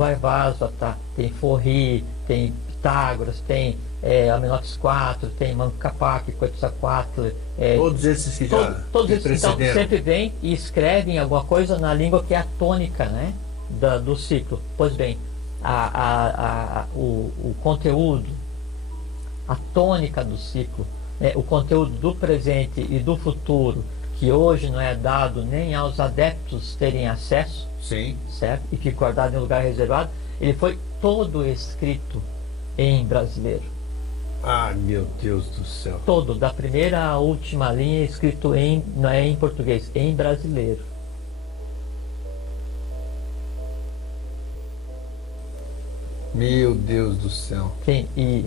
Vaivasvata, tem Forri, tem Pitágoras, tem Aminox 4, tem Manco Capac, Quetzalcoatl, todos esses que já todos esses então, precederam. sempre vêm e escrevem alguma coisa na língua que é a tônica, né, do ciclo. Pois bem, o conteúdo, a tônica do ciclo, né, o conteúdo do presente e do futuro, que hoje não é dado nem aos adeptos terem acesso, Sim. certo? E que guardado em um lugar reservado, ele foi todo escrito em brasileiro. Ah, meu Deus do céu. Todo, da primeira à última linha, escrito não é em português, em brasileiro. Meu Deus do céu. Sim, e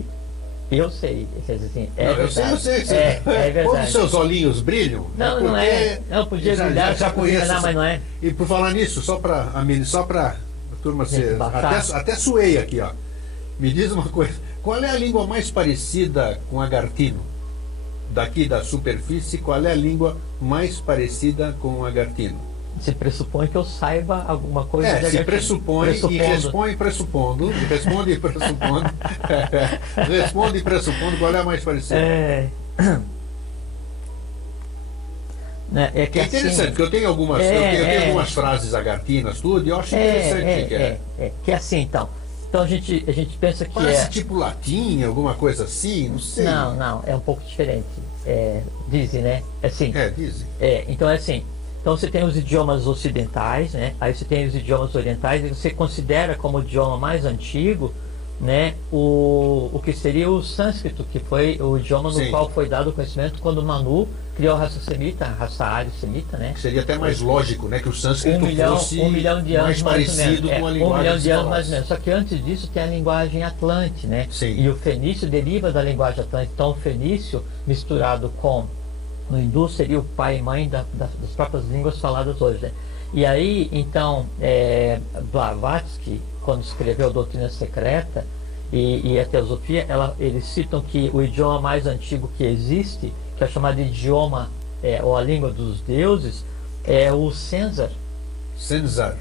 eu sei, quer dizer assim, é Não, verdade. eu sei. É Quando verdade. os seus olhinhos brilham. Não, não é. Não, podia brilhar, já conheço. não, mas não é. E por falar nisso, só para a turma ser. Gente, Até suei aqui, ó. Me diz uma coisa. Qual é a língua mais parecida com agartino? Daqui da superfície, qual é a língua mais parecida com o agartino? Se pressupõe que eu saiba alguma coisa de se agartino. pressupõe e responde pressupondo. Responde e pressupondo. Responde e pressupondo qual é a mais parecida. É que é interessante, assim, porque eu tenho algumas frases agartinas, tudo, e eu acho interessante que é assim, então. Então a gente pensa que parece tipo latim, alguma coisa assim, não sei. Não, é um pouco diferente. Dizem, né? Assim. Dizem. Então é assim. Então você tem os idiomas ocidentais, né? Aí você tem os idiomas orientais, e você considera como o idioma mais antigo, né, o que seria o sânscrito, que foi o idioma no qual foi dado o conhecimento quando Manu criou a raça semita, a raça ário-semita, né? Seria até mais lógico, né, que o sânscrito fosse 1 milhão de anos mais parecido com a linguagem 1 milhão de anos mais ou menos. Só que antes disso tem a linguagem atlante, né? Sim. E o fenício deriva da linguagem atlante. Então o fenício misturado com no hindu seria o pai e mãe das próprias línguas faladas hoje, né? E aí, então, Blavatsky, quando escreveu a Doutrina Secreta e a Teosofia, eles citam que o idioma mais antigo que existe, que é chamado idioma, ou a língua dos deuses, é o Senzar. Senzar,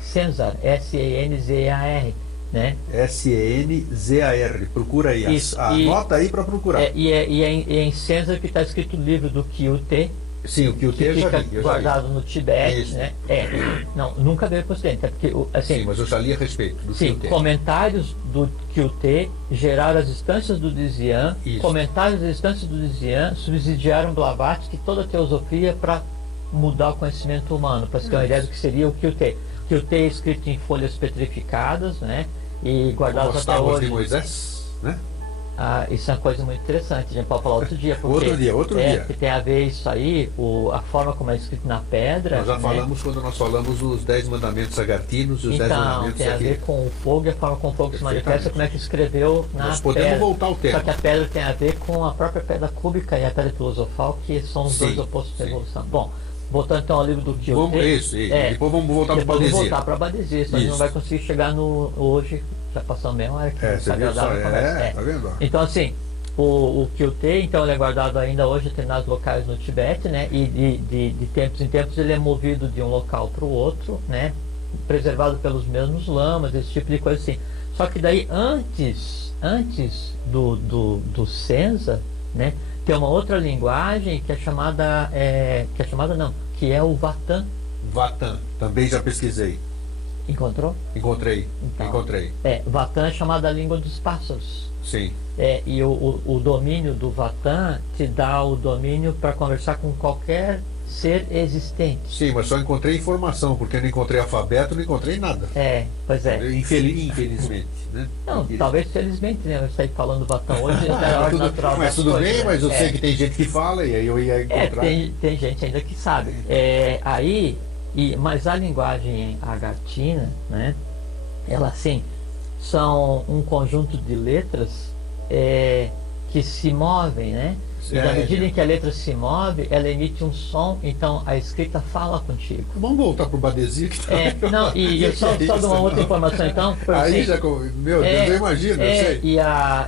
S-E-N-Z-A-R, né? S-E-N-Z-A-R, procura aí, Isso, anota aí para procurar. E é em Senzar que está escrito o livro do Kyuté. Sim, o Kyuté que fica guardado no Tibete, né? Não, nunca veio para o Ocidente, porque assim. Sim, mas eu já li a respeito do Kyuté. Comentários do Kyuté geraram as instâncias do Dzyan, comentários das instâncias do Dzyan subsidiaram Blavatsky toda a teosofia para mudar o conhecimento humano, para se ter uma ideia do que seria o Kyuté. Kyuté é escrito em folhas petrificadas, né? E guardados até hoje. De Moisés, né? Isso é uma coisa muito interessante, a gente pode falar outro dia. Porque, outro dia. Porque tem a ver isso aí, a forma como é escrito na pedra. Nós já falamos quando nós falamos os 10 mandamentos agartinos e os 10 mandamentos tem a ver com o fogo e a forma como o fogo se manifesta, como é que escreveu na pedra. Nós podemos voltar ao tema. Só que a pedra tem a ver com a própria pedra cúbica e a pedra filosofal, que são os dois opostos da evolução. Bom, voltando então ao livro do Kyuté. Depois vamos voltar para Badesia. Vamos voltar para Badesia, senão a gente não vai conseguir chegar no hoje. Já passou meia hora que tá vendo? Então assim, o Kyuté, então ele é guardado ainda hoje em determinados locais no Tibete, né? E de tempos em tempos ele é movido de um local para o outro, né? Preservado pelos mesmos lamas, esse tipo de coisa assim. Só que daí antes do Senzar, né? Tem uma outra linguagem que é chamada, que é o Vatan. Vatan, também já pesquisei. Encontrou? Encontrei. Vatan é chamada a língua dos pássaros. Sim. E o domínio do Vatan te dá o domínio para conversar com qualquer ser existente. Sim, mas só encontrei informação, porque eu não encontrei alfabeto, não encontrei nada. Pois é. Infelizmente, né? Não, talvez felizmente, né? Eu saí falando Vatan hoje, é a ordem natural. Mas tudo bem, né? Mas eu sei que tem gente que fala e aí eu ia encontrar. Tem gente ainda que sabe. Mas a linguagem agartina, né, ela assim, são um conjunto de letras que se movem, né? E na medida em que a letra se move, ela emite um som, então a escrita fala contigo. Vamos voltar para o Badesia que tá só de uma outra informação então. Aí assim, meu Deus, eu imagino, eu sei.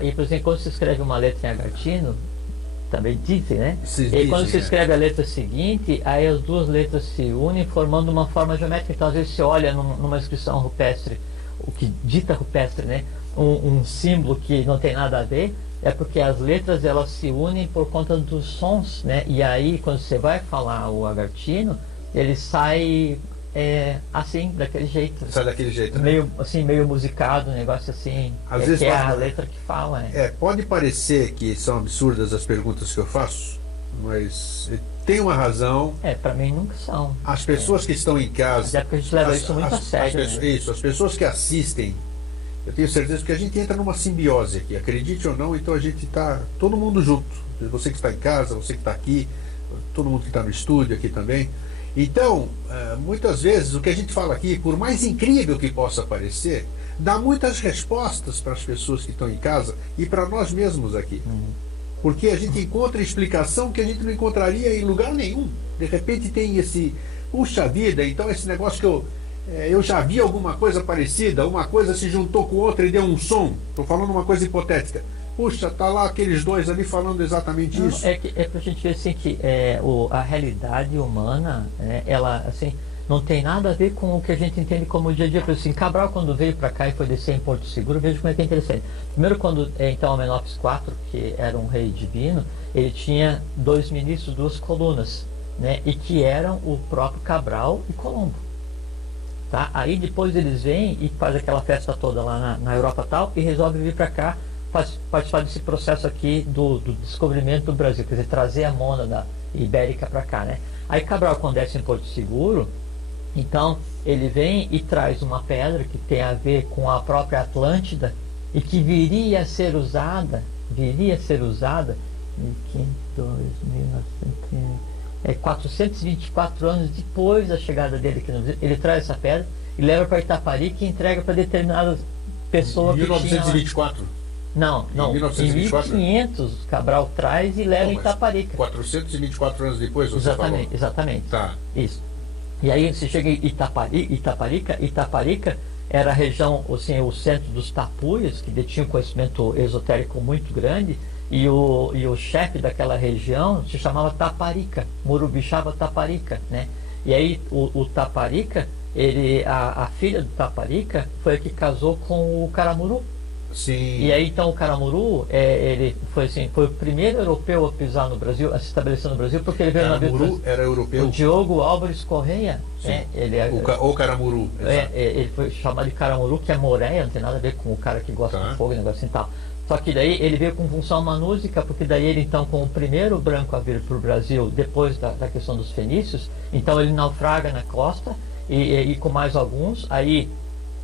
E por exemplo, quando se escreve uma letra em agartino, também dizem, né? E quando se escreve a letra seguinte, aí as duas letras se unem formando uma forma geométrica. Então às vezes você olha numa inscrição rupestre o que dita rupestre, né, um símbolo que não tem nada a ver, é porque as letras elas se unem por conta dos sons, né? E aí quando você vai falar o agartino, ele sai assim, daquele jeito. Sai daquele jeito, né? Meio assim, meio musicado, um negócio assim. Às vezes que é a letra que fala. Pode parecer que são absurdas as perguntas que eu faço, mas tem uma razão. Para mim nunca são. As pessoas que estão em casa. É porque a gente leva isso muito a sério. Isso, as pessoas que assistem, eu tenho certeza que a gente entra numa simbiose aqui, acredite ou não, então a gente está todo mundo junto. Você que está em casa, você que está aqui, todo mundo que está no estúdio aqui também. Então, muitas vezes o que a gente fala aqui, por mais incrível que possa parecer, dá muitas respostas para as pessoas que estão em casa e para nós mesmos aqui. Porque a gente encontra explicação que a gente não encontraria em lugar nenhum. De repente tem esse, puxa vida, então esse negócio que eu já vi alguma coisa parecida, uma coisa se juntou com outra e deu um som. Estou falando uma coisa hipotética. Puxa, tá lá aqueles dois ali falando exatamente isso. É pra gente ver assim que a realidade humana, ela assim, não tem nada a ver com o que a gente entende como dia a dia. Por assim, Cabral, quando veio para cá e foi descer em Porto Seguro, veja como é que é interessante. Primeiro, quando então Amenófis IV, que era um rei divino, ele tinha 2 ministros, 2 colunas, né, e que eram o próprio Cabral e Colombo. Tá? Aí depois eles vêm e fazem aquela festa toda lá na Europa tal e resolvem vir para cá participar desse processo aqui do descobrimento do Brasil, quer dizer, trazer a mônada ibérica para cá, né? Aí Cabral, quando desce em Porto Seguro, então ele vem e traz uma pedra que tem a ver com a própria Atlântida e que viria a ser usada em 424 anos depois da chegada dele aqui no Brasil. Ele traz essa pedra e leva para Itaparica e entrega para determinadas pessoas. 1924? Não. Em 1500 Cabral traz e leva em Itaparica. 424 anos depois, você falou? Exatamente. Tá. Isso. E aí você chega em Itaparica era a região, assim, o centro dos tapuias, que detinham um conhecimento esotérico muito grande, e o chefe daquela região se chamava Taparica, Morubixaba Taparica, né? E aí o Taparica, a filha do Taparica foi a que casou com o Caramuru. Sim. E aí então o Caramuru, ele foi o primeiro europeu a pisar no Brasil, a se estabelecer no Brasil, porque ele veio na Caramuru era europeu. O Diogo Álvares Correia, o Caramuru. Ele foi chamado de Caramuru, que é Moreia, não tem nada a ver com o cara que gosta de fogo, negócio assim e tal. Só que daí ele veio com função manúsica, porque daí ele então, como o primeiro branco a vir para o Brasil, depois da questão dos fenícios, então ele naufraga na costa e com mais alguns, aí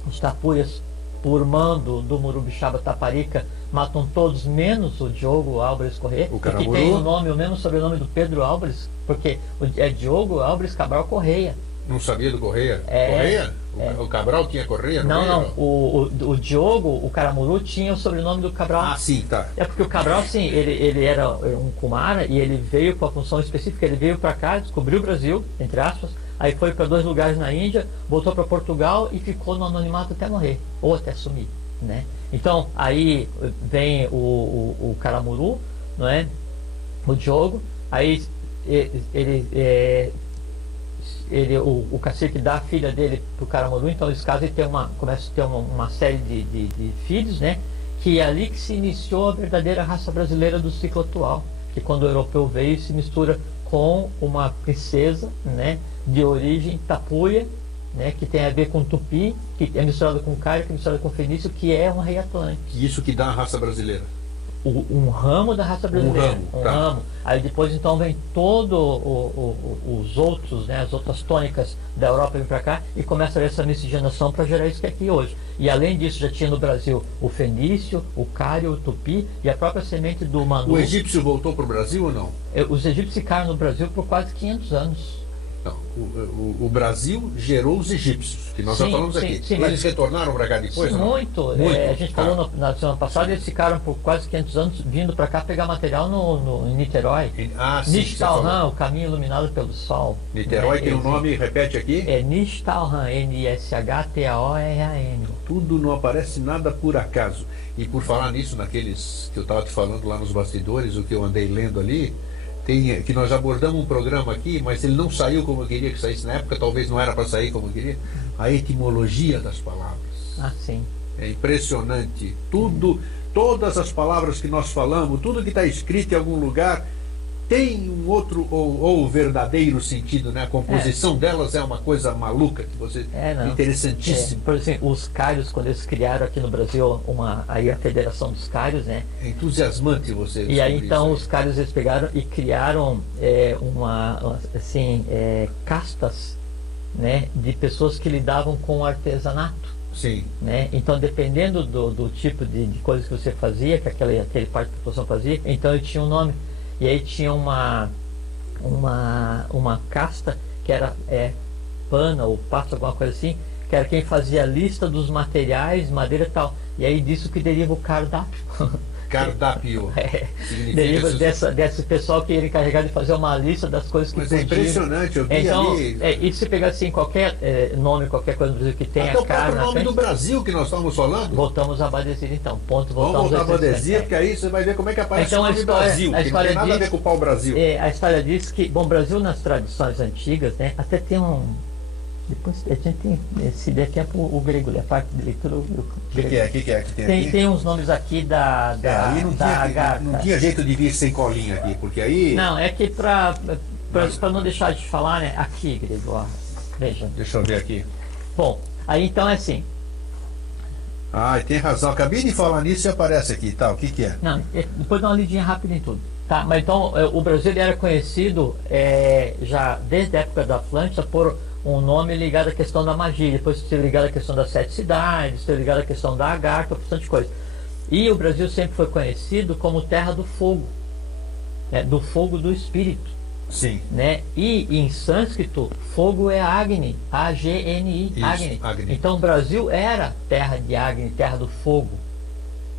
os tapuias, por mando do Morubixaba Taparica, matam todos, menos o Diogo Álvares Correia, que tem o mesmo sobrenome do Pedro Álvares, porque é Diogo Álvares Cabral Correia. Não sabia do Correia? Correia? O Cabral tinha Correia? Não. O Diogo, o Caramuru, tinha o sobrenome do Cabral. Ah, sim, tá. É porque o Cabral, sim, ele era um Kumara e ele veio com a função específica, ele veio para cá, descobriu o Brasil, entre aspas, aí foi para 2 lugares na Índia, voltou para Portugal e ficou no anonimato até morrer, ou até sumir, né? Então, aí vem o Caramuru, não é? O Diogo, aí o cacique dá a filha dele pro Caramuru, então eles casam e começam a ter uma série de filhos, né? Que é ali que se iniciou a verdadeira raça brasileira do ciclo atual, que quando o europeu veio se mistura com uma princesa, né, de origem tapuia, né, que tem a ver com tupi, que é misturado com caio, que é misturado com fenício, que é um rei atlântico. Isso que dá a raça brasileira. Um ramo da raça brasileira. Um ramo. Aí depois então vem todo os outros, né, as outras tônicas da Europa vêm para cá e começa a essa miscigenação para gerar isso que é aqui hoje. E além disso já tinha no Brasil o fenício, o cário, o tupi e a própria semente do manu. O egípcio voltou para o Brasil ou não? Os egípcios ficaram no Brasil por quase 500 anos. Não, o Brasil gerou os egípcios, que nós já falamos aqui. Sim, eles retornaram para cá depois? Sim, muito. A gente falou na semana passada, eles ficaram por quase 500 anos vindo para cá pegar material em Niterói. Nishtalhan, o caminho iluminado pelo sol. Niterói tem um nome, repete aqui? É Nishtalhan, Nishtaorran. Tudo não aparece nada por acaso. E por falar nisso, naqueles que eu estava te falando lá nos bastidores, o que eu andei lendo ali, que nós abordamos um programa aqui, mas ele não saiu como eu queria que saísse na época, talvez não era para sair como eu queria, a etimologia das palavras. Ah, sim. É impressionante. Tudo, todas as palavras que nós falamos, tudo que está escrito em algum lugar, tem um outro ou verdadeiro sentido, né? A composição delas é uma coisa maluca, que você Não. interessantíssimo. Por exemplo, os cários, quando eles criaram aqui no Brasil aí a Federação dos Cários, né? É entusiasmante você. E aí então os cários eles pegaram e criaram castas, né, de pessoas que lidavam com o artesanato. Sim. Né? Então, dependendo do tipo de coisas que você fazia, que aquele parte da população fazia, então ele tinha um nome. E aí tinha uma casta que era pana ou pasto, alguma coisa assim, que era quem fazia a lista dos materiais, madeira e tal. E aí disso que deriva o cardápio. Cardápio. Deriva desse pessoal que era encarregado de fazer uma lista das coisas que Mas podiam. é impressionante, eu vi então, ali. E se pegar assim, qualquer nome, qualquer coisa do Brasil que tenha até cara o na nome frente, do Brasil que nós estávamos falando. voltamos a Badesir então. Vamos voltar a Badesir, porque aí você vai ver como é que aparece então, o nome Brasil, que não tem nada a ver com o pau-brasil. A história diz que, bom, Brasil nas tradições antigas, né, até tem depois a gente tem, se der tempo, o grego, a parte de leitura. O que é que tem aqui? Tem uns nomes aqui aí não tinha jeito de vir sem colinha aqui, porque aí. Não, é que para não deixar de falar, né? Aqui, grego, ó. Veja. Deixa eu ver aqui. Bom, aí então é assim. Tem razão. Acabei de falar nisso e aparece aqui, tá? O que é? Não, depois dá uma lidinha rápida em tudo. Tá, mas então o Brasil ele era conhecido já desde a época da Atlântida por um nome ligado à questão da magia, depois esteve ligado à questão das 7 cidades, esteve ligado à questão da Agartha, bastante coisa. E o Brasil sempre foi conhecido como terra do fogo, né, do fogo do espírito. Sim. Né? E em sânscrito, fogo é Agni, A-G-N-I, Agni. Então o Brasil era terra de Agni, terra do fogo.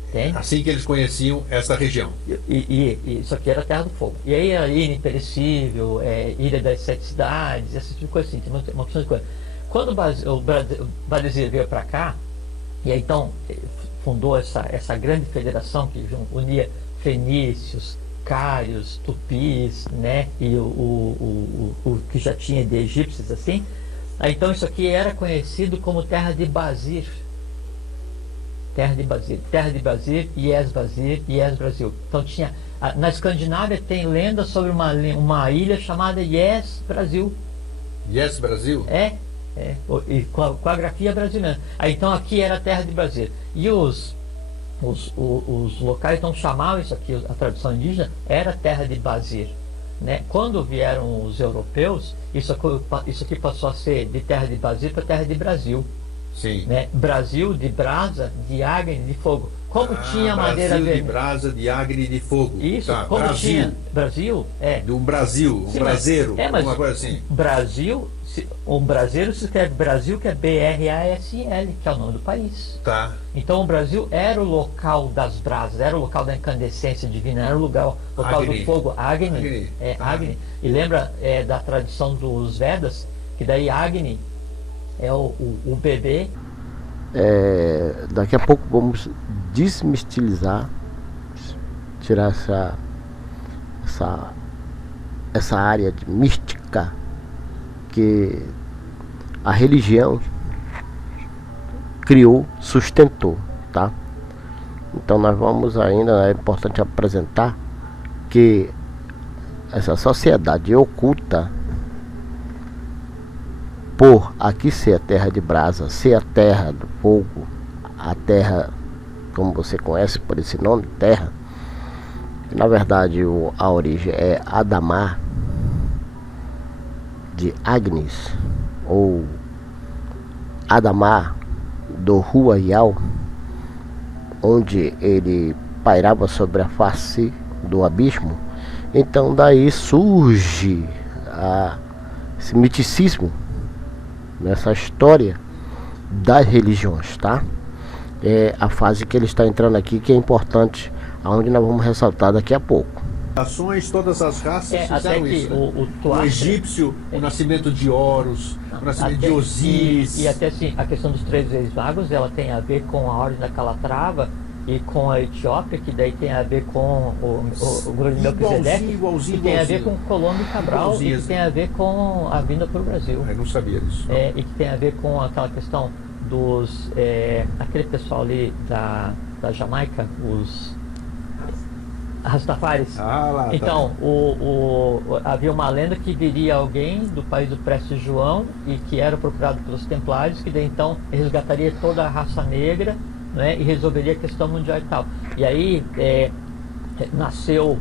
Entende? Assim que eles conheciam essa região. E isso aqui era a Terra do Fogo. E aí a Ilha Imperecível, Ilha das 7 Cidades, esse tipo de coisa assim, tem uma opção de coisa. Quando o Badesir veio para cá, e aí então fundou essa grande federação que unia fenícios, cários, tupis, né, e o que já tinha de egípcios assim, aí então isso aqui era conhecido como Terra de Basir. Terra de Basir, Ies Brasil. Então tinha, na Escandinávia tem lenda sobre uma ilha chamada Ies Brasil. Ies Brasil? E com a grafia brasileira. Aí então aqui era a Terra de Basir. E os locais então chamavam isso aqui, a tradição indígena, era Terra de Basir. Né? Quando vieram os europeus, isso aqui passou a ser de Terra de Basir para Terra de Brasil. Sim. Né? Brasil de brasa, de Agni, de fogo. Como tinha madeira Brasil de brasa, de Agni, de fogo. Isso, como Brasil. tinha. Brasil, De um Brasil, um braseiro, uma coisa assim. Brasil, um braseiro se escreve Brasil, que é B-R-A-S-L, que é o nome do país. Tá. Então o Brasil era o local das brasas, era o local da incandescência divina, era o local Agni. do fogo, Agni. Agni. E lembra da tradição dos Vedas, que daí Agni é o bebê. Daqui a pouco vamos desmistilizar, tirar essa área de mística que a religião criou, sustentou, tá? Então nós vamos ainda, é importante apresentar que essa sociedade oculta, por aqui ser a terra de brasa, ser a terra do fogo, a terra, como você conhece por esse nome, terra, na verdade a origem é Adamar, de Agnis, ou Adamar do Ruaial, onde ele pairava sobre a face do abismo. Então daí surge esse miticismo nessa história das religiões, tá? É a fase que ele está entrando aqui, que é importante, aonde nós vamos ressaltar daqui a pouco. Todas as raças fizeram isso, né? O egípcio, o nascimento de Horus, o nascimento de Osíris. E até assim, a questão dos 3 reis magos, ela tem a ver com a ordem da Calatrava e com a Etiópia, que daí tem a ver com o grande Melquisedeque, que tem a ver com Colombo e Cabral, e que tem a ver com a vinda para o Brasil. Eu não sabia disso. E que tem a ver com aquela questão aquele pessoal ali da Jamaica, os Rastafaris. Ah, lá, tá. Então, havia uma lenda que viria alguém do país do Prestes João e que era procurado pelos Templários, que daí então resgataria toda a raça negra, né, e resolveria a questão mundial e tal. E aí nasceu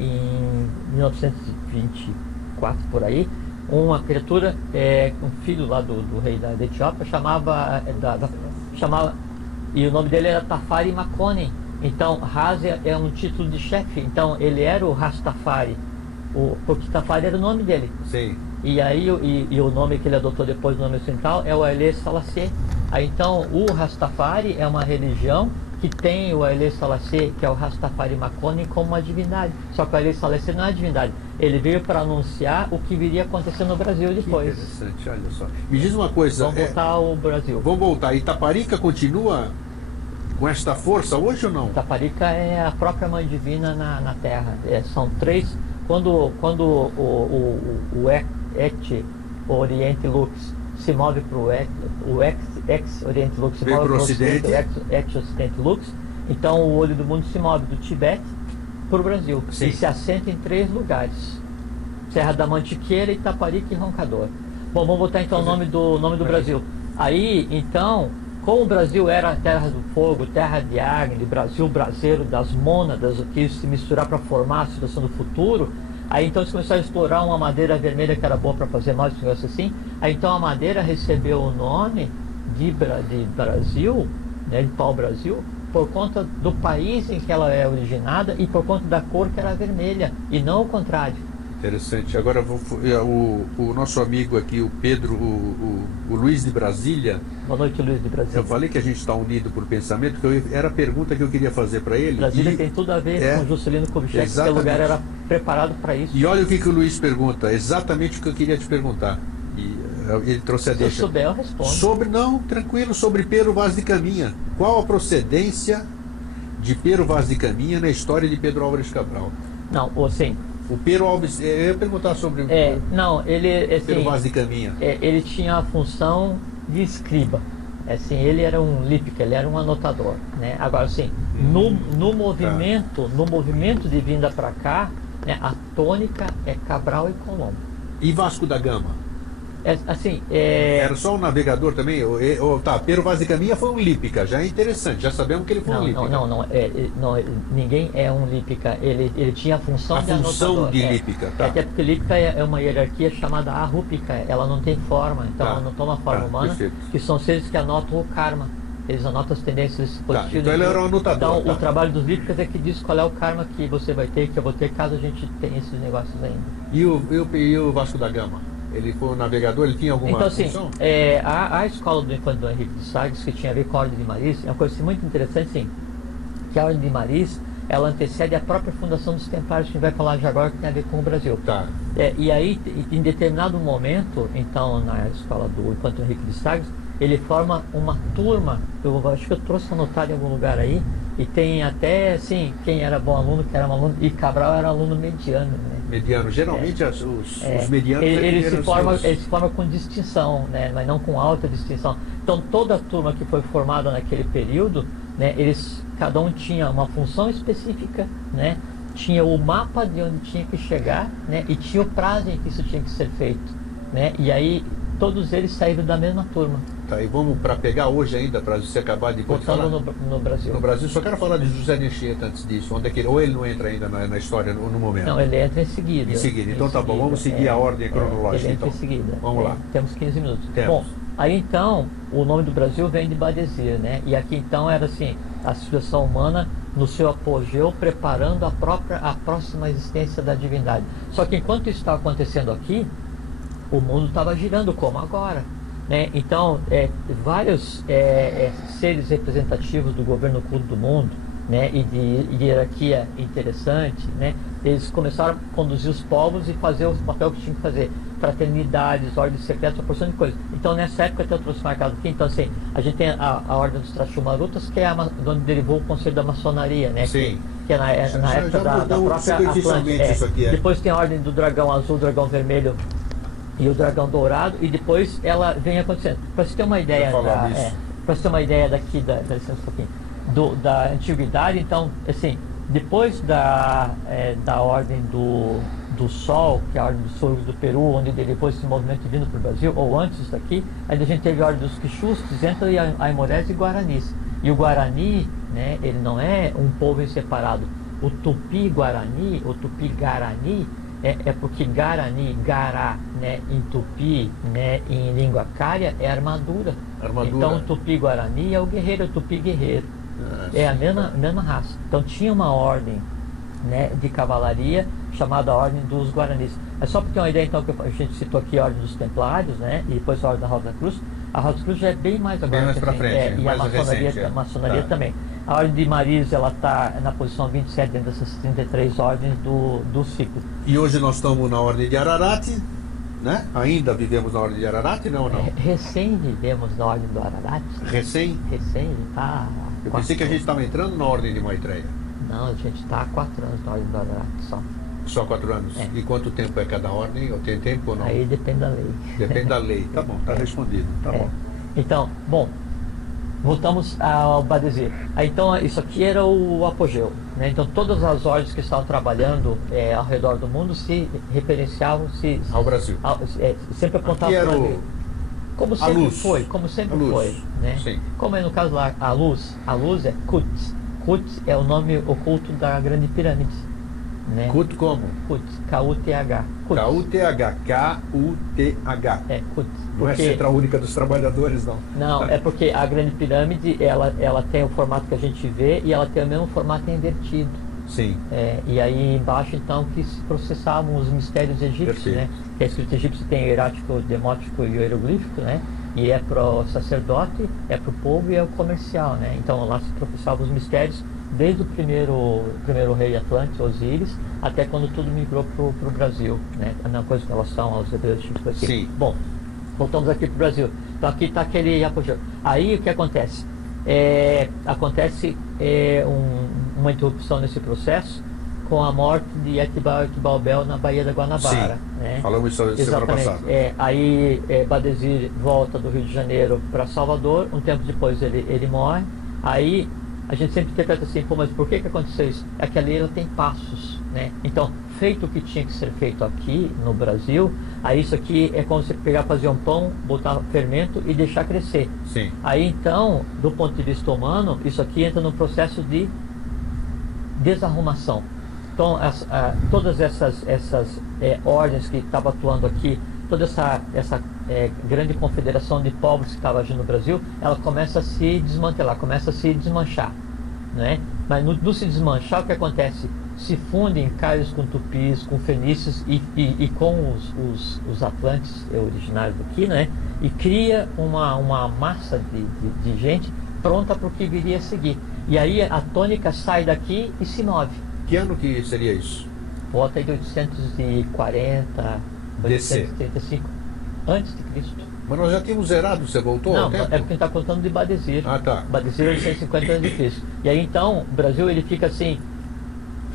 em 1924 por aí uma criatura, um filho lá do rei da Etiópia, chamava e o nome dele era Tafari Makonnen. Então, Razia é um título de chefe, então ele era o Rastafari, porque Tafari era o nome dele. Sim. E aí o nome que ele adotou depois do nome ocidental é o Haile Selassie. Aí então o Rastafari é uma religião que tem o Haile Selassie, que é o Rastafari Makonnen, como uma divindade. Só que o Haile Selassie não é divindade. Ele veio para anunciar o que viria a acontecer no Brasil depois. Que interessante, olha só. Me diz uma coisa. Vamos voltar ao Brasil. Vamos voltar. Itaparica continua com esta força hoje ou não? Itaparica é a própria Mãe Divina na Terra. São três. Quando o Oriente Lux se move para o ex-Oriente Lux se move para o Ocidente, ex-Ocidente Lux, então o olho do mundo se move do Tibete para o Brasil. Sim. E se assenta em 3 lugares: Serra da Mantiqueira, Itaparica e Roncador. Bom, vamos voltar então ao nome do Brasil. Aí, então, como o Brasil era a terra do fogo, terra de Agni, Brasil braseiro das mônadas, o que isso se misturar para formar a situação do futuro, aí então eles começaram a explorar uma madeira vermelha que era boa para fazer mais um negócio assim. Aí então a madeira recebeu o nome de Brasil, né, de pau-brasil, por conta do país em que ela é originada e por conta da cor que era vermelha, e não o contrário. Interessante. Agora o nosso amigo aqui, o Pedro, o Luiz de Brasília. Boa noite, Luiz de Brasília. Eu falei que a gente está unido por pensamento, que era a pergunta que eu queria fazer para ele. Brasília tem tudo a ver com Juscelino Kubitschek, porque o lugar era preparado para isso. E olha o que o Luiz pergunta, exatamente o que eu queria te perguntar. E ele trouxe a deixa. Se eu souber, eu respondo. Tranquilo, sobre Pero Vaz de Caminha. Qual a procedência de Pero Vaz de Caminha na história de Pedro Álvares Cabral? Não, assim... O Pero Alves, eu ia perguntar sobre o Pero Vaz de Caminha. Ele tinha a função de escriba. Assim, ele era um lípica, ele era um anotador, né? Agora, assim, no movimento de vinda para cá, né, a tônica é Cabral e Colombo. E Vasco da Gama? Era só um navegador também? Pero Vaz de Caminha foi um lípica, já é interessante, já sabemos que ele foi um lípica. Não, ninguém é um lípica, ele tinha a função de anotador. De lípica, tá. Até porque lípica é uma hierarquia chamada arrúpica, ela não tem forma, então ela não toma forma humana, perfeito. Que são seres que anotam o karma. Eles anotam as tendências positivas. Então ele era um anotador. Então o trabalho dos lípicas é que diz qual é o karma que você vai ter, que eu vou ter, caso a gente tenha esses negócios ainda. E o Vasco da Gama? Ele foi um navegador, ele tinha alguma função? A escola do Infante Dom Henrique de Sagres, que tinha a ver com a Ordem de Maris, é uma coisa muito interessante, sim, que a Ordem de Maris, ela antecede a própria fundação dos Templários, que a gente vai falar já agora, que tem a ver com o Brasil. Tá. E aí, em determinado momento, então, na escola do Infante Dom Henrique de Sagres, ele forma uma turma, eu acho que eu trouxe anotado em algum lugar aí, e tem até, assim, quem era bom aluno, que era um aluno, e Cabral era aluno mediano, né? Mediano, geralmente os medianos... Ele se forma com distinção, né? Mas não com alta distinção. Então toda a turma que foi formada naquele período, né, cada um tinha uma função específica, né? Tinha o mapa de onde tinha que chegar, né? E tinha o prazo em que isso tinha que ser feito, né? E aí todos eles saíram da mesma turma. Tá, e vamos para pegar hoje ainda, para você acabar de falar. No Brasil. No Brasil, só quero falar de José de Anchieta antes disso. Onde é que ou ele não entra ainda na história no momento? Não, ele entra em seguida. Em seguida, então tá bom, vamos seguir a ordem cronológica. Ele entra então. em seguida. Vamos lá. Temos 15 minutos. Temos. Bom, aí então, o nome do Brasil vem de Badesir, né? E aqui então era assim, a civilização humana no seu apogeu, preparando a próxima existência da divindade. Só que enquanto isso estava acontecendo aqui, o mundo estava girando como agora. Né? Então, vários seres representativos do governo oculto do mundo, né? E de hierarquia interessante, né? Eles começaram a conduzir os povos e fazer o papel que tinham que fazer, fraternidades, ordens secretas, uma porção de coisas. Então, nessa época, até eu trouxe marcado aqui, então assim, a gente tem a ordem dos Trachumarutas, que é de onde derivou o conselho da maçonaria, né? Sim. Que é na época da própria Atlântida. Depois tem a ordem do dragão azul, dragão vermelho, e o dragão dourado, e depois ela vem acontecendo. Para você ter uma ideia, para você ter uma ideia daqui, dá licença um pouquinho, da antiguidade, então, assim, depois da ordem do Sol, que é a ordem dos Soros do Peru, onde depois esse movimento vindo para o Brasil, ou antes daqui, aí a gente teve a ordem dos Quixus, entre Aimorés e Guaranis. E o Guarani, né, ele não é um povo separado. O Tupi-Guarani, o Tupi-Guarani, é porque Guarani, Gará, né, em Tupi, né, em língua cária, é armadura. Então o Tupi-Guarani é o guerreiro, o Tupi-guerreiro. É a mesma raça. Então tinha uma ordem, né, de cavalaria chamada Ordem dos Guaranis. É só para ter uma ideia, então, que a gente citou aqui a Ordem dos Templários, né, e depois a Ordem da Rosa Cruz. A Rosa Cruz já é bem mais agora. Bem mais para frente, e a maçonaria também. A Ordem de Maris, ela está na posição 27 dentro dessas 33 ordens do ciclo. E hoje nós estamos na Ordem de Ararat, né? Ainda vivemos na Ordem de Ararat, não? Recém vivemos na Ordem do Ararat. Recém? Recém, tá. Eu pensei que a gente estava entrando na Ordem de Maitreya. Não, a gente está há 4 anos na Ordem do Ararat só. Só 4 anos? E quanto tempo é cada ordem? Ou tem tempo ou não? Aí depende da lei. Depende da lei. Tá bom, tá respondido. Tá bom. Então, voltamos ao Badesir. Então, isso aqui era o apogeu, né? Então, todas as ordens que estavam trabalhando ao redor do mundo se referenciavam ao Brasil. Sempre apontavam para o Brasil. Como sempre foi, né? Sim. Como é no caso lá, a luz é Kut. Kut é o nome oculto da Grande Pirâmide, né? Kut como? Kut, K-U-T-H. K-U-T-H, K-U-T-H. Kut. Não é Central Única dos Trabalhadores, não. Não, é porque a Grande Pirâmide, ela tem o formato que a gente vê e ela tem o mesmo formato invertido. Sim. E aí embaixo, então, que se processavam os mistérios egípcios, né? Que a escrita egípcia tem o hierático, o demótico e o hieroglífico, né? E é para o sacerdote, é para o povo e é o comercial, né? Então lá se professavam os mistérios desde o primeiro rei Atlântico, Osíris, até quando tudo migrou para o Brasil, né? A mesma coisa em relação aos hebreus egípcios aqui. Sim. Bom, voltamos aqui para o Brasil. Então aqui está aquele apogeu. Aí o que acontece? Acontece uma interrupção nesse processo com a morte de Etibal e Equibalbel na Baía da Guanabara. Sim, né? falamos isso semana passada. Aí Badesir volta do Rio de Janeiro para Salvador, um tempo depois ele morre. Aí a gente sempre interpreta assim, mas por que aconteceu isso? É que ali ela tem passos, né? Então, feito o que tinha que ser feito aqui no Brasil, aí isso aqui é como você pegar, fazer um pão, botar fermento e deixar crescer. Sim. Aí então, do ponto de vista humano, isso aqui entra no processo de desarrumação. Então, todas essas ordens que estavam atuando aqui, toda essa grande confederação de povos que estava agindo no Brasil, ela começa a se desmantelar, começa a se desmanchar, né? Mas no se desmanchar, o que acontece? Se fundem caios com tupis, com fenícios e com os atlantes originários daqui, né? E cria uma massa de gente pronta para o que viria a seguir. E aí a tônica sai daqui e se move. Que ano que seria isso? Volta aí de 840, 835 antes de Cristo. Mas nós já tínhamos zerado, você voltou Não, ao tempo? é porque a gente está contando de Badesir. Ah, tá. Badesir é 850 antes de Cristo. E aí então, o Brasil ele fica assim,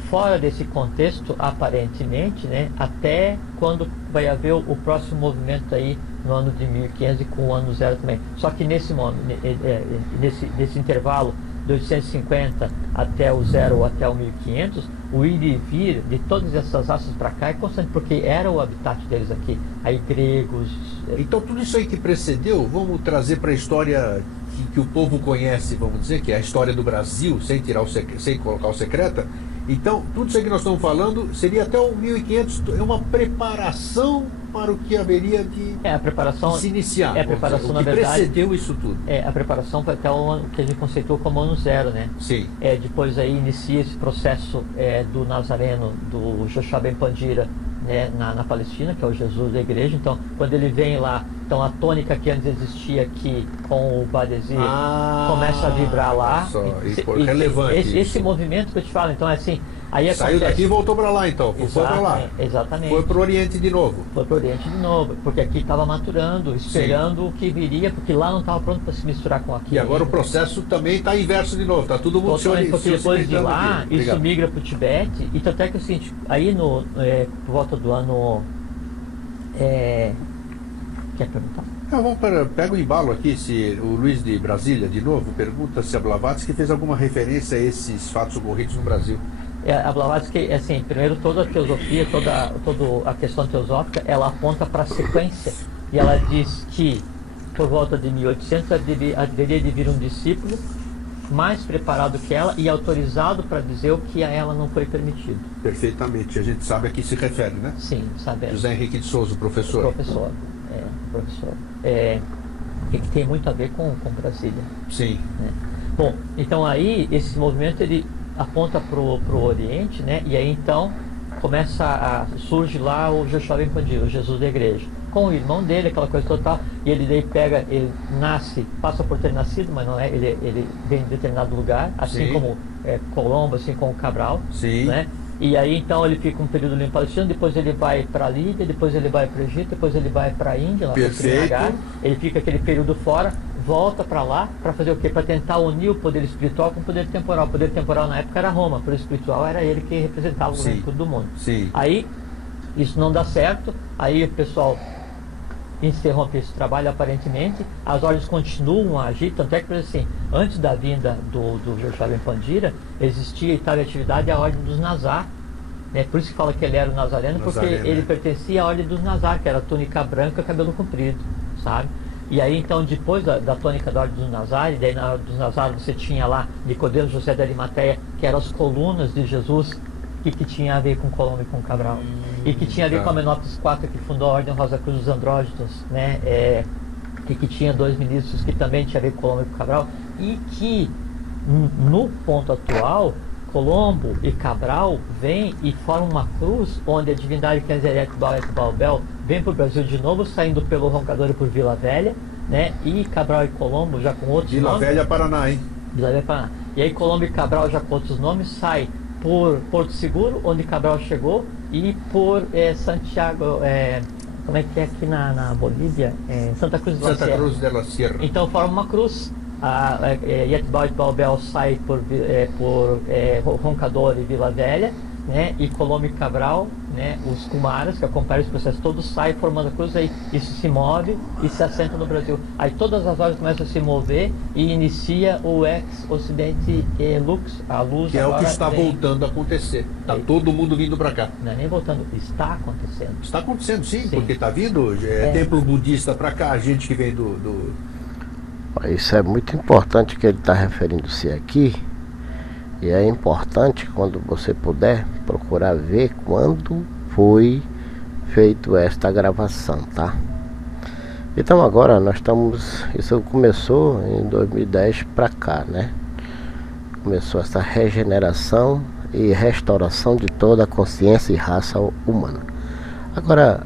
fora desse contexto, aparentemente, né, até quando vai haver o próximo movimento aí no ano de 1500 e com o ano zero também. Só que nesse intervalo de 850 até o zero ou até o 1500, o ir e vir de todas essas raças para cá é constante, porque era o habitat deles aqui. Aí gregos... Então tudo isso aí que precedeu, vamos trazer para a história que o povo conhece, vamos dizer, que é a história do Brasil, sem colocar o secreta. Então, tudo isso aí que nós estamos falando seria até o 1500, é uma preparação para o que haveria de se iniciar. A preparação, o na que verdade, precedeu isso tudo. A preparação foi até o ano que a gente conceitou como ano zero, né? Sim. Depois aí inicia esse processo do Nazareno, do Joshua Ben Pandira, né, na Palestina, que é o Jesus da igreja. Então, quando ele vem lá, então a tônica que antes existia aqui com o Badesir começa a vibrar lá. Relevante. Esse movimento que eu te falo, então é assim. Aí saiu daqui e voltou para lá, então. Foi para lá. Exatamente. Foi para o Oriente de novo. Foi para o Oriente de novo, porque aqui estava maturando, esperando o que viria, porque lá não estava pronto para se misturar com aqui. E agora o processo também está inverso de novo, está todo mundo porque depois de lá, isso migra para o Tibete, e tanto é que é o seguinte, aí por volta do ano Quer perguntar? Pega o embalo aqui, se o Luiz de Brasília, de novo, pergunta se a Blavatsky fez alguma referência a esses fatos ocorridos no Brasil. A Blavatsky, assim, primeiro toda a teosofia, toda a questão teosófica, ela aponta para a sequência, e ela diz que por volta de 1800 haveria de vir um discípulo mais preparado que ela e autorizado para dizer o que a ela não foi permitido. Perfeitamente, a gente sabe a que se refere, né? Sim, sabemos. José Henrique de Souza, professor. Professor. Que tem muito a ver com Brasília. Sim. Né? Bom, então aí esse movimento ele aponta pro Oriente, né? E aí então surge lá o Joshua Ben Pandira, o Jesus da Igreja, com o irmão dele, aquela coisa total, e ele daí ele nasce, passa por ter nascido, mas não é, ele vem de determinado lugar, assim Sim. como Colombo, assim como Cabral. Sim. Né? E aí então ele fica um período ali em Palestina, depois ele vai para a Líbia, depois ele vai para o Egito, depois ele vai para a Índia, lá para Srinagar. Ele fica aquele período fora, volta para lá, para fazer o quê? Para tentar unir o poder espiritual com o poder temporal. O poder temporal na época era Roma, o poder espiritual era ele que representava o governo do mundo. Sim. Aí isso não dá certo, aí o pessoal interrompe esse trabalho aparentemente, as ordens continuam a agir, tanto é que, por exemplo, assim, antes da vinda do Joshua Ben Pandira, existia em tal atividade a ordem dos Nazar, né? Por isso que fala que ele era o Nazareno, porque ele pertencia à ordem dos Nazar, que era túnica branca, cabelo comprido, sabe? E aí então, depois da tônica da ordem dos Nazar, e daí na ordem dos Nazar você tinha lá Nicodemo, José de Arimateia, que eram as colunas de Jesus, que tinha a ver com Colombo e com Cabral, e que tinha a ver com a Menópolis IV, que fundou a Ordem Rosa Cruz dos Andrógitos, né? E que tinha 2 ministros que também tinha a ver com Colombo e com Cabral, e que no ponto atual Colombo e Cabral vêm e formam uma cruz onde a divindade Kenzeret Baal vem para o Brasil de novo, saindo pelo Roncador e por Vila Velha, né? E Cabral e Colombo já com outros Vila nomes. Velha, Paraná, hein? Vila Velha, Paraná. E aí Colombo e Cabral já com outros nomes saem por Porto Seguro, onde Cabral chegou, e por Santiago, como é que é aqui na Bolívia? Santa Cruz de la Sierra. Então forma uma cruz. Yetbal e Baobel sai por Roncador e Vila Velha, né? E Colombo e Cabral, né? Os Kumaras, que acompanham esse processo, todos saem formando a cruz, aí isso se move e se assenta no Brasil. Aí todas as ordens começam a se mover e inicia o ex-Ocidente Lux, a luz. Que é o que está voltando a acontecer. Está todo mundo vindo para cá. Não é nem voltando, está acontecendo. Está acontecendo, sim. Porque está vindo templo budista para cá, gente que vem do... Isso é muito importante que ele está referindo-se aqui. E é importante, quando você puder, procurar ver quando foi feito esta gravação, tá? Então agora nós estamos... Isso começou em 2010 para cá, né? Começou essa regeneração e restauração de toda a consciência e raça humana. Agora,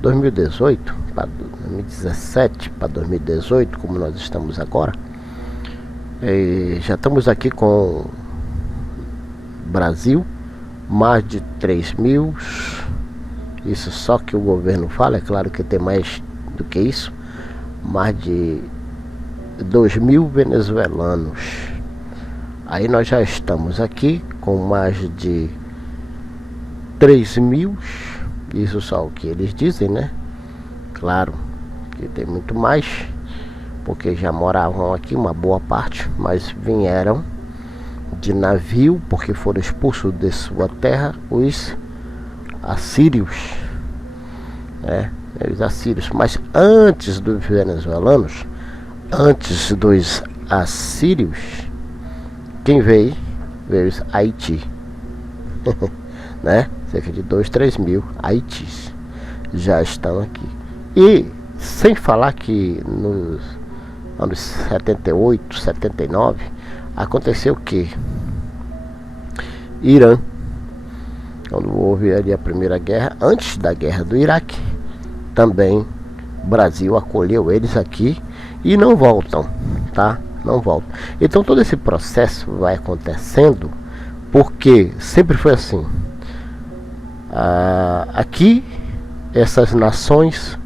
2018 para 2017 para 2018, como nós estamos agora, já estamos aqui com Brasil, mais de 3.000, isso só que o governo fala, é claro que tem mais do que isso, mais de 2.000 venezuelanos. Aí nós já estamos aqui com mais de 3.000, isso só o que eles dizem, né? Claro que tem muito mais, porque já moravam aqui uma boa parte, mas vieram de navio, porque foram expulsos de sua terra os assírios, né? Os assírios. Mas antes dos venezuelanos, antes dos assírios, quem veio os Haiti, né? Cerca de 2-3 mil Haitis já estão aqui. E sem falar que nos anos 78, 79, aconteceu o que? Irã, quando houve ali a primeira guerra, antes da guerra do Iraque, também o Brasil acolheu eles aqui e não voltam, tá? Não voltam. Então todo esse processo vai acontecendo porque sempre foi assim. Aqui essas nações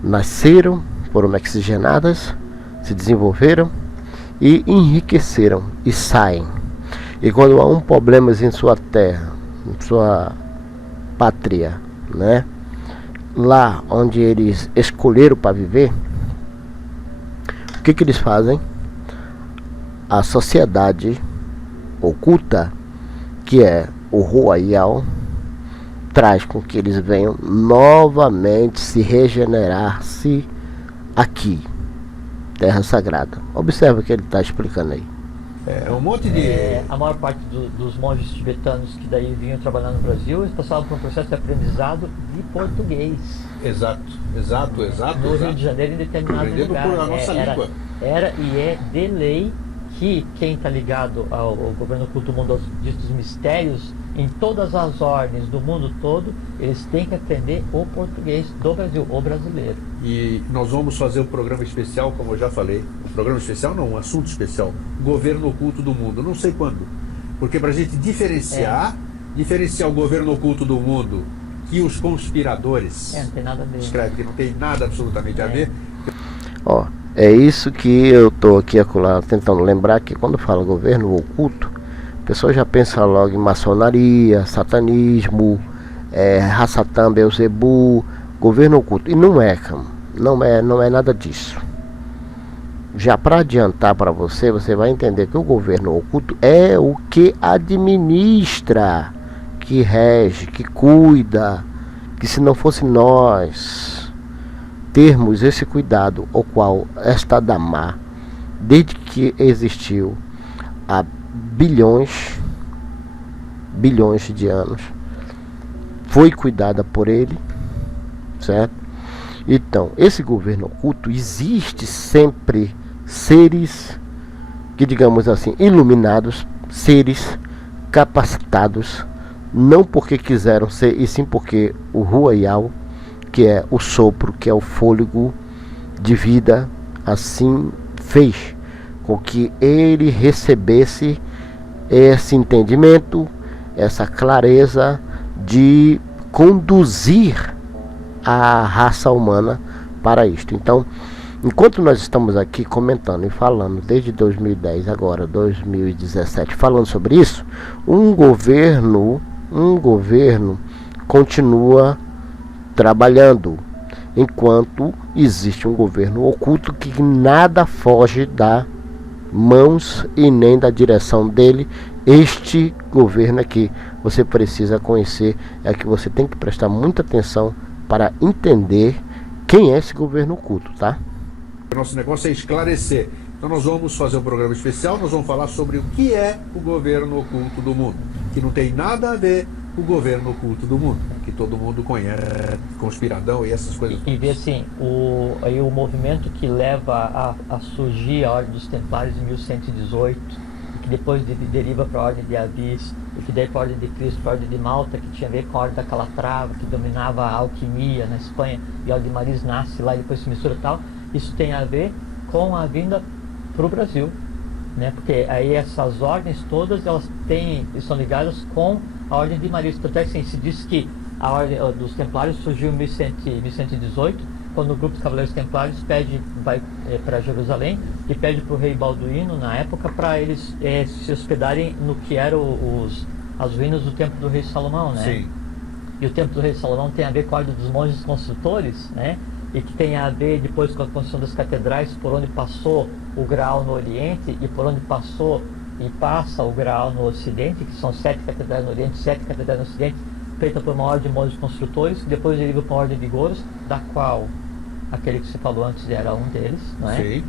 nasceram, foram oxigenadas, se desenvolveram e enriqueceram e saem. E quando há um problema em sua terra, em sua pátria, né, lá onde eles escolheram para viver, o que eles fazem? A sociedade oculta, que é o Royal, traz com que eles venham novamente se regenerar-se aqui, Terra Sagrada. Observa o que ele está explicando aí. É um monte de... A maior parte dos monges tibetanos que daí vinham trabalhar no Brasil, eles passavam por um processo de aprendizado de português. Exato. No Rio de Janeiro, em determinado lugar. Por a nossa língua. Era e é de lei que quem está ligado ao governo oculto do mundo, aos ditos mistérios, em todas as ordens do mundo todo, eles têm que aprender o português do Brasil, o brasileiro. E nós vamos fazer um programa especial, como eu já falei. Um programa especial não, um assunto especial. Governo oculto do mundo, não sei quando. Porque para a gente diferenciar o governo oculto do mundo e os conspiradores... não tem nada a ver. Escreve que não tem nada absolutamente a ver. Ó, é isso que eu estou aqui acolá, tentando lembrar, que quando fala governo oculto, a pessoa já pensa logo em maçonaria, satanismo, Rassatã, Beelzebu, governo oculto. E não é, cara, não é nada disso. Já para adiantar para você, você vai entender que o governo oculto é o que administra, que rege, que cuida, que se não fosse nós termos esse cuidado, o qual esta dama, desde que existiu há bilhões de anos, foi cuidada por ele, certo? Então, esse governo oculto, existe sempre seres que, digamos assim, iluminados, seres capacitados, não porque quiseram ser, e sim porque o Royal, que é o sopro, que é o fôlego de vida, assim fez com que ele recebesse esse entendimento, essa clareza de conduzir a raça humana para isto. Então, enquanto nós estamos aqui comentando e falando desde 2010, agora 2017, falando sobre isso, um governo continua trabalhando, enquanto existe um governo oculto que nada foge da mãos e nem da direção dele. Este governo aqui você precisa conhecer, é que você tem que prestar muita atenção para entender quem é esse governo oculto, tá? Nosso negócio é esclarecer. Então nós vamos fazer um programa especial, nós vamos falar sobre o que é o governo oculto do mundo, que não tem nada a ver com o governo oculto do mundo, que todo mundo conhece, conspiradão e essas coisas. E ver assim, o movimento que leva a surgir a Ordem dos Templários em 1118, e que depois deriva para a Ordem de Avis, e que daí para a Ordem de Cristo, para a Ordem de Malta, que tinha a ver com a Ordem da Calatrava, que dominava a alquimia na Espanha, e a Ordem de Maris nasce lá e depois se mistura e tal. Isso tem a ver com a vinda para o Brasil, né? Porque aí essas ordens todas, elas são ligadas com a Ordem de Maris. Tanto é que assim, se diz que a Ordem dos Templários surgiu em 1118, quando o grupo dos Cavaleiros Templários vai para Jerusalém e pede para o rei Balduíno, na época, para eles se hospedarem no que eram as ruínas do Templo do Rei Salomão, né? Sim. E o Templo do Rei Salomão tem a ver com a Ordem dos Monges Construtores, né? E que tem a ver depois com a construção das catedrais, por onde passou o Graal no Oriente e por onde passou e passa o Graal no Ocidente, que são 7 catedrais no Oriente, 7 catedrais no Ocidente, feita por uma ordem de monges construtores, que depois deriva para uma ordem de Goros, da qual aquele que você falou antes era um deles, não é? Sim.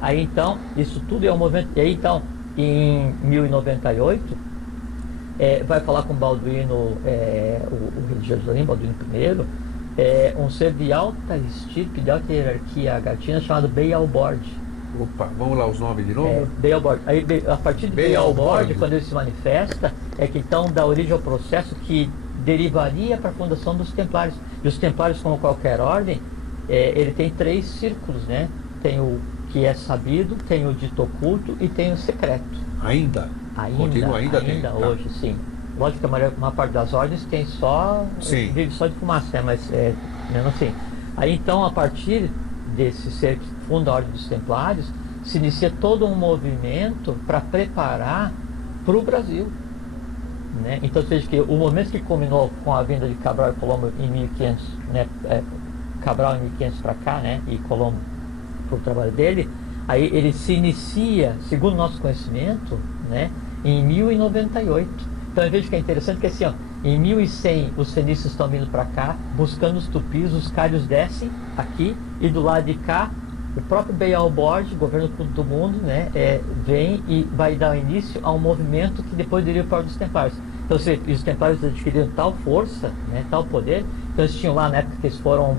Aí então, isso tudo é um movimento. E aí então, em 1098, vai falar com Balduíno, o rei de Jerusalém, Balduíno I, um ser de alta estirpe, de alta hierarquia agatina, chamado Beelzebub. Opa, vamos lá os nomes de novo? Beelzebub. Aí, a partir de Beelzebub, quando ele se manifesta, é que então dá origem ao processo que derivaria para a fundação dos Templários. E os Templários, como qualquer ordem, ele tem 3 círculos, né? Tem o que é sabido, tem o dito oculto e tem o secreto. Ainda Hoje, sim. Lógico que a maior parte das ordens tem vive só de fumaça, né? Mas mesmo assim. Aí então, a partir desse ser que funda a Ordem dos Templários, se inicia todo um movimento para preparar para o Brasil. né? Então você veja que o momento que culminou com a vinda de Cabral e Colombo em 1500, né? Cabral em 1500 para cá, né? E Colombo por trabalho dele, aí ele se inicia, segundo nosso conhecimento, né? Em 1098. Então eu vejo que é interessante que assim, ó, em 1100 os fenícios estão vindo para cá, buscando os tupis, os cários descem aqui, e do lado de cá o próprio Beyal Borge, governo do mundo, né, vem e vai dar início a um movimento que depois deriva para os Templários. Então os Templários adquiriram tal força, né, tal poder, então eles tinham lá na época que eles foram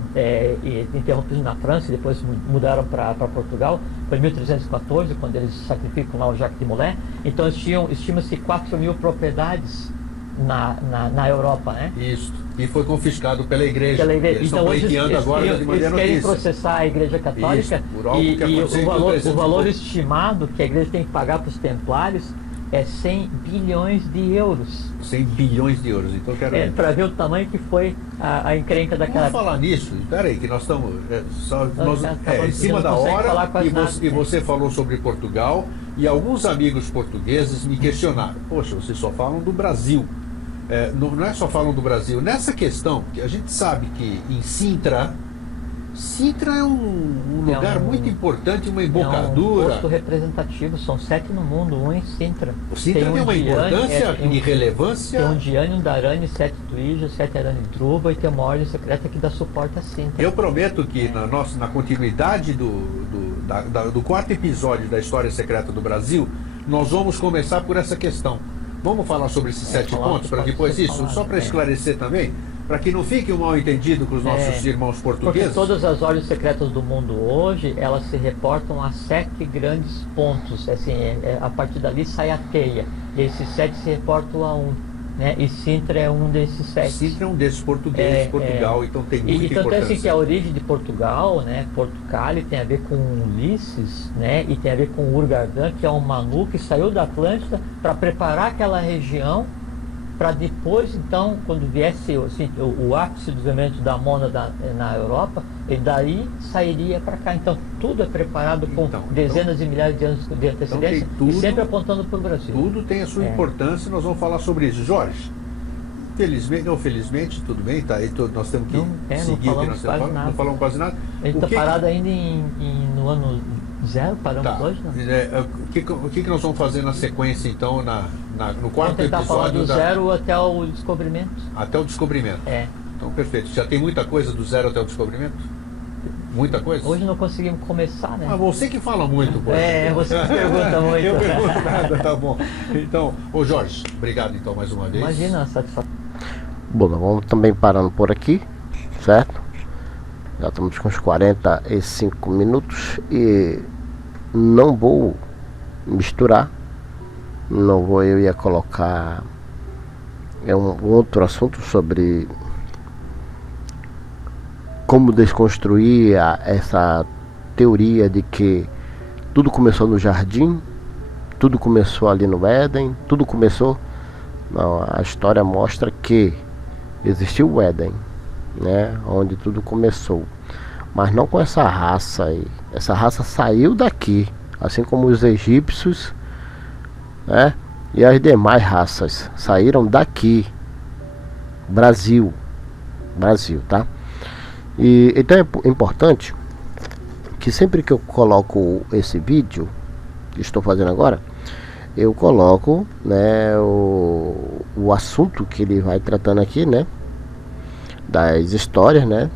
interrompidos na França e depois mudaram para Portugal, foi em 1314, quando eles sacrificam lá o Jacques de Molay. Então eles tinham, estima-se, 4.000 propriedades na Europa, né? Isso. E foi confiscado pela igreja. Eles estão pleiteando agora de maneira eles querem notícia. processar a igreja católica. Isso, por algo que E aconteceu o valor estimado que a igreja tem que pagar para os templários é 100 bilhões de euros. 100 bilhões de euros. Então eu quero para ver o tamanho que foi a encrenca daquela. Vamos falar nisso. Espera aí, que nós estamos em cima da hora e você falou sobre Portugal e alguns amigos portugueses me questionaram. Poxa, vocês só falam do Brasil. Não é só falam do Brasil. Nessa questão, que a gente sabe que em Sintra é um lugar muito importante, uma embocadura. É um posto representativo, são 7 no mundo, um em Sintra. O Sintra tem uma importância e relevância. Tem um Diane, um Darane, 7 Tuija, 7 Arane Druba, e tem uma ordem secreta que dá suporte a Sintra. Eu prometo que na continuidade do quarto episódio da História Secreta do Brasil, nós vamos começar por essa questão. Vamos falar sobre esses 7 pontos, para depois isso, só para esclarecer também, para que não fique um mal entendido com os nossos irmãos portugueses. Porque todas as ordens secretas do mundo hoje, elas se reportam a 7 grandes pontos. Assim, a partir dali sai a teia. E esses 7 se reportam a um. Né? E Sintra é um desses 7. Sintra é um desses portugueses, Portugal, então tem muita importância. Tanto é assim que a origem de Portugal, né, Portucali, tem a ver com Ulisses, né, e tem a ver com Urgardan, que é um Manu que saiu da Atlântida para preparar aquela região, para depois, então, quando viesse assim, o ápice dos elementos da Mona na Europa, ele daí sairia para cá. Então, tudo é preparado com dezenas de milhares de anos de antecedência, e sempre apontando para o Brasil. Tudo tem a sua importância, nós vamos falar sobre isso. Jorge, felizmente ou felizmente, tudo bem, tá aí, nós temos que seguir o que nós temos falado, não falamos quase nada. A gente está parado ainda no ano 0, paramos hoje, não? O que nós vamos fazer na sequência, então, no quarto episódio? Falar do 0 até o descobrimento. Até o descobrimento. Então, perfeito. Já tem muita coisa do 0 até o descobrimento? Muita coisa? Hoje não conseguimos começar, né? Mas você que fala muito, pô. Você que pergunta muito. Eu pergunto nada, tá bom. Então, Jorge, obrigado então mais uma vez. Imagina, satisfação. Bom, nós vamos também parando por aqui, certo? Já estamos com uns 45 minutos e não vou misturar, eu ia colocar um outro assunto sobre como desconstruir essa teoria de que tudo começou no jardim, tudo começou ali no Éden, tudo começou. Não, a história mostra que existiu o Éden, né, onde tudo começou, mas não com essa raça aí. Essa raça saiu daqui, assim como os egípcios, né, e as demais raças saíram daqui, Brasil, tá? E então é importante que sempre que eu coloco esse vídeo que estou fazendo agora, eu coloco, né, o assunto que ele vai tratando aqui, né, das histórias, né,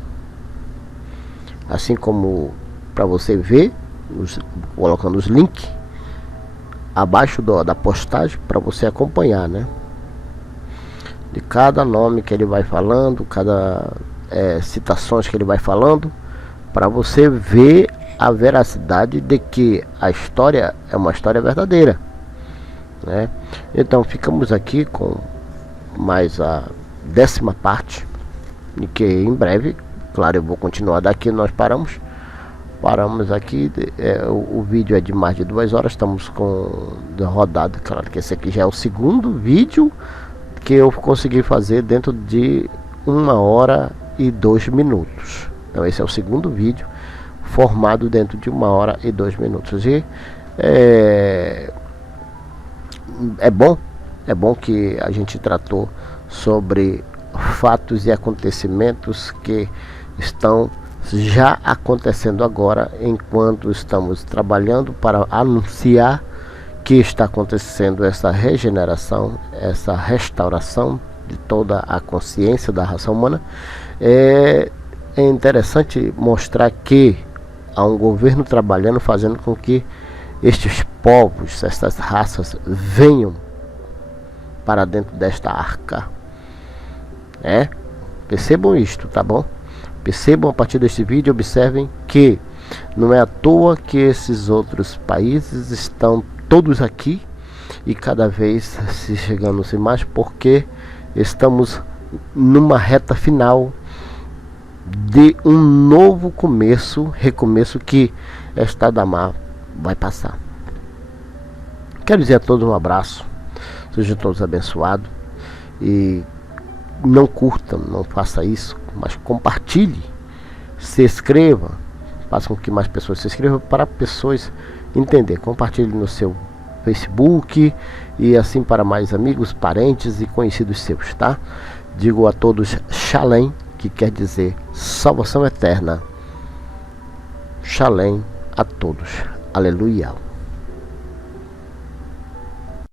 assim como para você ver, colocando os links abaixo da postagem para você acompanhar, né, de cada nome que ele vai falando, cada citações que ele vai falando, para você ver a veracidade de que a história é uma história verdadeira, né? Então ficamos aqui com mais a 10ª parte, e que em breve, claro, eu vou continuar daqui. Nós paramos aqui, o vídeo é de mais de 2 horas, estamos com rodado, claro que esse aqui já é o segundo vídeo que eu consegui fazer dentro de 1 hora e 2 minutos. Então esse é o segundo vídeo formado dentro de 1 hora e 2 minutos. E é bom É bom que a gente tratou sobre fatos e acontecimentos que estão já acontecendo agora, enquanto estamos trabalhando para anunciar que está acontecendo essa regeneração, essa restauração de toda a consciência da raça humana. É interessante mostrar que há um governo trabalhando, fazendo com que estes povos, estas raças venham para dentro desta arca. Percebam isto, tá bom? Percebam a partir deste vídeo, observem que não é à toa que esses outros países estão todos aqui e cada vez se chegando-se mais, porque estamos numa reta final de um novo recomeço que esta Damar vai passar. Quero dizer a todos um abraço, sejam todos abençoados e não curta, não faça isso, mas compartilhe, se inscreva, faça com que mais pessoas se inscrevam para pessoas entender. Compartilhe no seu Facebook e assim para mais amigos, parentes e conhecidos seus, tá? Digo a todos Shalem, que quer dizer salvação eterna. Shalem a todos. Aleluia.